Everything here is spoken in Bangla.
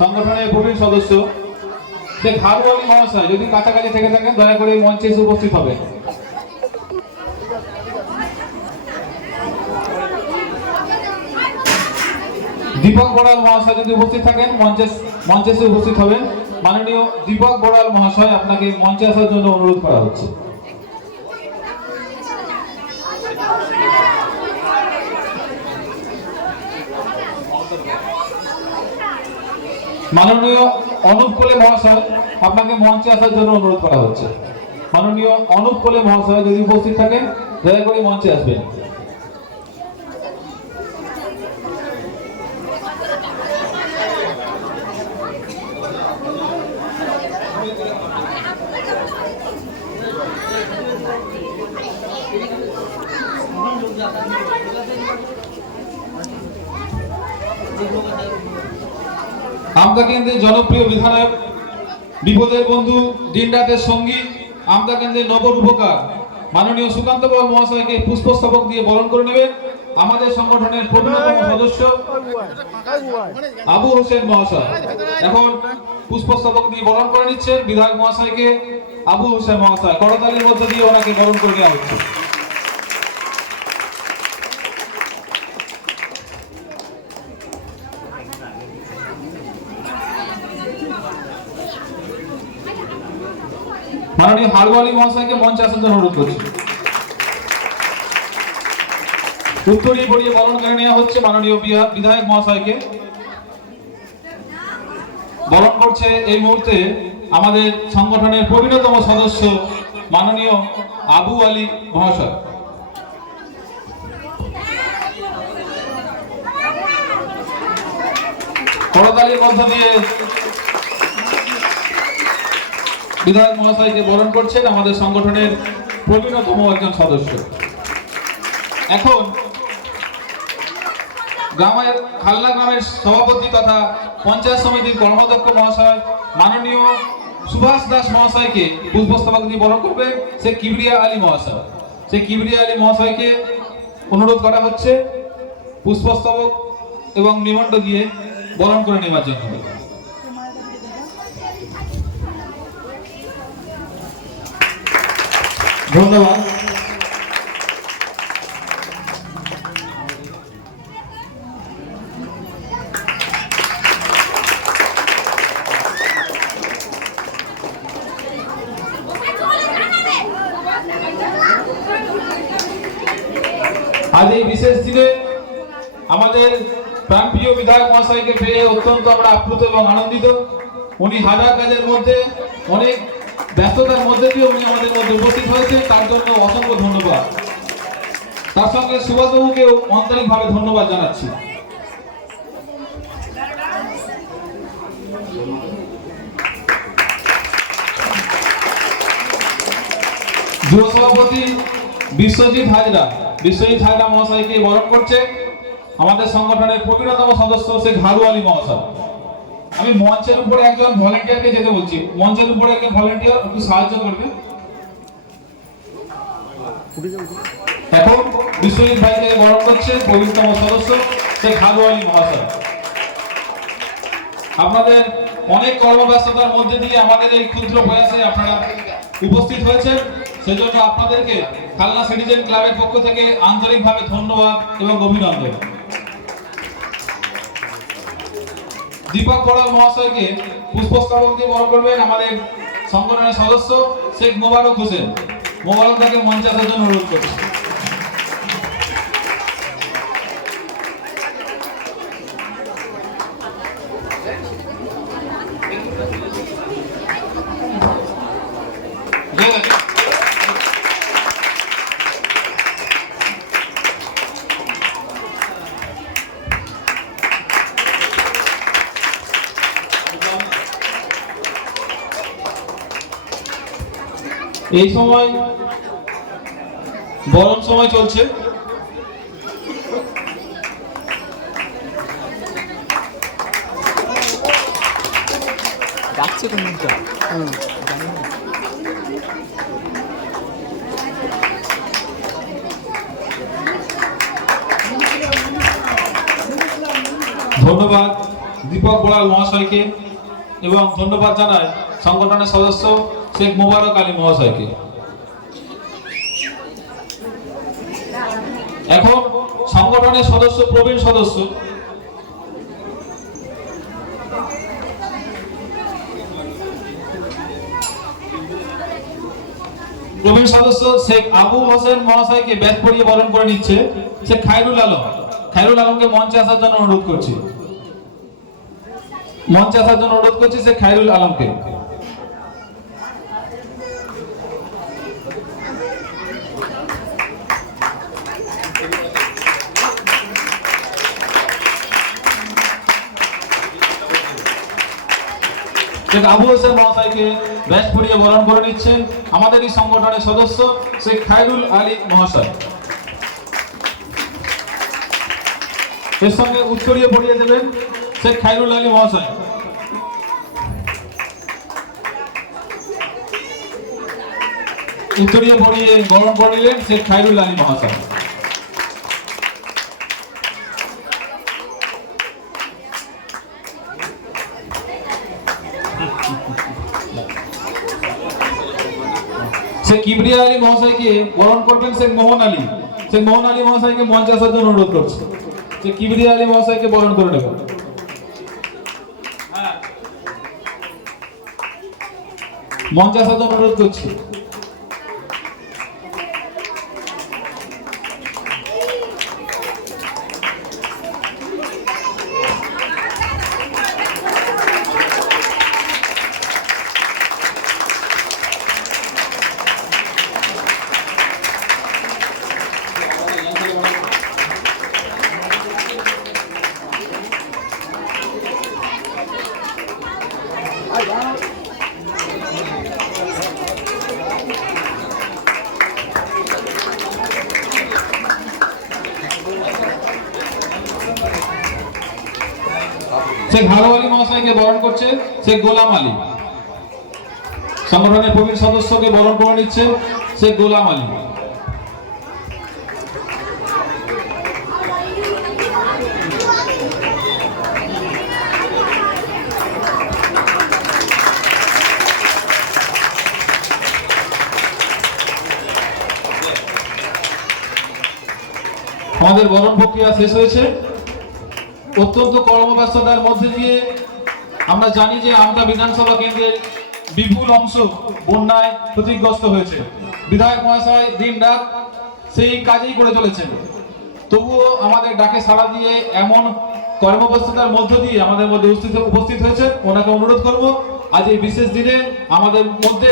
সংগঠনের প্রবীণ সদস্য শেখ হারু আলী মহাশয় যদি কাছাকাছি থেকে থাকেন দয়া করে মঞ্চে এসে উপস্থিত হবে। দীপক বড়াল মহাশয় যদি উপস্থিত থাকেন মঞ্চে এসে উপস্থিত হবেন। মাননীয় দীপক বড়াল মহাশয় আপনাকে মঞ্চে আসার জন্য অনুরোধ করা হচ্ছে। মাননীয় অনুপ কোলে মহাশয় আপনাকে মঞ্চে আসার জন্য অনুরোধ করা হচ্ছে। মাননীয় অনুপ কোলে মহাশয় যদি উপস্থিত থাকেন দয়া করে মঞ্চে আসবেন। আমদা কেন্দ্রের জনপ্রিয় বিধায়ক, বিপদের বন্ধু, দিন রাতের সঙ্গী, আমদা কেন্দ্রের নবরূপকার মাননীয় সুকান্ত পাল মহাশয়কে পুষ্পস্তবক দিয়ে বরণ করে নেবেন আমাদের সংগঠনের প্রবীণতম সদস্য আবু হোসেন মহাশয়। এখন পুষ্পস্তবক দিয়ে বরণ করে নিচ্ছেন বিধায়ক মহাশয়কে আবু হোসেন মহাশয়। করতালির মধ্য দিয়ে ওনাকে বরণ করে নেওয়া হচ্ছে। মাননীয় হারু আলী মহাশয়কে মঞ্চে আসার জন্য অনুরোধ করছি। উত্তরী পড়িয়ে বরণ করে নেওয়া হচ্ছে মাননীয় বিধায়ক মহাশয়কে। বরণ করছে এই মুহূর্তে আমাদের সংগঠনের প্রবীণতম সদস্য মাননীয় আবু আলী মহাশয়। করতালির মধ্য দিয়ে বিধায়ক মহাশয়কে বরণ করছেন আমাদের সংগঠনের প্রবীণতম একজন সদস্য। এখন খালনা গ্রামের সভাপতি তথা পঞ্চায়েত সমিতির কর্মাধ্যক্ষ মহাশয় মাননীয় সুভাষ দাস মহাশয়কে পুষ্পস্তবক দিয়ে বরণ করবে শেখ কিবরিয়া আলী মহাশয়। শেখ কিবরিয়া আলী মহাশয়কে অনুরোধ করা হচ্ছে পুষ্পস্তবক এবং নিমন্ত্রণ দিয়ে বরণ করে নেওয়ার জন্য। ধন্যবাদ। আজ এই বিশেষ দিনে আমাদের প্রাণপ্রিয় বিধায়ক মহাশয়কে পেয়ে অত্যন্ত আমরা আপ্লুত এবং আনন্দিত। উনি হাজার কাজের মধ্যে অনেক ব্যস্ততার মধ্যে দিয়ে উনি আমাদের মধ্যে উপস্থিত হয়েছে, তার জন্য অসংখ্য ধন্যবাদ। তার সঙ্গে সুভাষবাবুকেও আন্তরিকভাবে ধন্যবাদ জানাচ্ছি। যুব সভাপতি বিশ্বজিৎ হাজরা মহাশয়কে বরণ করছে আমাদের সংগঠনের প্রবীণতম সদস্য শেখ হারু আলী মহাশয়। আমি মঞ্চের উপরে একজন ভলেন্টিয়ারকে যেতে বলছি। মঞ্চের উপরে একজন ভলেন্টিয়ার একটু সাহায্য করবে। এখন বিশ্বজিৎ ভাইকে বরণ করছে প্রবীণতম সদস্য শেখ হারু আলী মহাশয়। আপনাদের অনেক কর্মব্যস্ততার মধ্যে দিয়ে আমাদের এই ক্ষুদ্র প্রয়াসে আপনারা উপস্থিত হয়েছেন, সেজন্য আপনাদেরকে খালনা সিটিজেন ক্লাবের পক্ষ থেকে আন্তরিকভাবে ধন্যবাদ এবং অভিনন্দন। দীপক বড়াল মহাশয়কে পুষ্পস্তবক দিয়ে বরণ করবেন আমাদের সংগঠনের সদস্য শেখ মোবারক হোসেন। মোবারক তাকে মঞ্চে আসার জন্য অনুরোধ করছি। এই সময় বরণ সময় চলছে। যাচ্ছে তো মুখটা ধন্যবাদ দীপক বড়াল মহাশয়কে এবং ধন্যবাদ জানাই সংগঠনের সদস্য শেখ মোবারক আলী মহাশয়কে। এখন সংগঠনের সদস্য প্রবীণ সদস্য শেখ আবু হোসেন মহাশয়কে ব্যাচ পরিয়ে বরণ করে নিচ্ছে শেখ খায়রুল আলম। খায়রুল আলমকে মঞ্চে আসার জন্য অনুরোধ করছি। শেখ খায়রুল আলমকে। শেখ আবু হোসেন মহাশয়কে ব্যাচ পরিয়ে বরণ করে নিচ্ছেন আমাদের এই সংগঠনের সদস্য শেখ খায়রুল আলী মহাশয়। এর সঙ্গে উত্তরীয় পড়িয়ে দেবেন শেখ খায়রুল আলী মহাশয়। উত্তরীয় পড়িয়ে বরণ করে নিলেন শেখ খায়রুল আলী মহাশয়। শেখ কিবরিয়া আলী মহাশয়কে বরণ করবেন শেখ মোহন আলী। শেখ মোহন আলী মহাশয়কে মঞ্চে আসার জন্য অনুরোধ করছি। শেখ কিবরিয়া আলী মহাশয়কে বরণ করে নেবেন। মঞ্চে আসার জন্য অনুরোধ করছি। শেখ হারু আলী মহাশয়কে বরণ করছে শেখ গোলাম আলী। সংগঠনের প্রবীণ সদস্যকে বরণ করে নিচ্ছে শেখ গোলাম আলী। আমাদের বরণ প্রক্রিয়া শেষ হয়েছে। অত্যন্ত কর্মব্যস্ততার মধ্যে দিয়ে আমরা জানি যে আমতা বিধানসভা কেন্দ্রের বিপুল অংশ বন্যায় ক্ষতিগ্রস্ত হয়েছে। বিধায়ক মহাশয় দিন রাত সেই কাজেই করে চলেছেন। তবুও আমাদের ডাকে সাড়া দিয়ে এমন কর্মব্যস্ততার মধ্য দিয়ে আমাদের মধ্যে উপস্থিত হয়েছে। ওনাকে অনুরোধ করব আজ এই বিশেষ দিনে আমাদের মধ্যে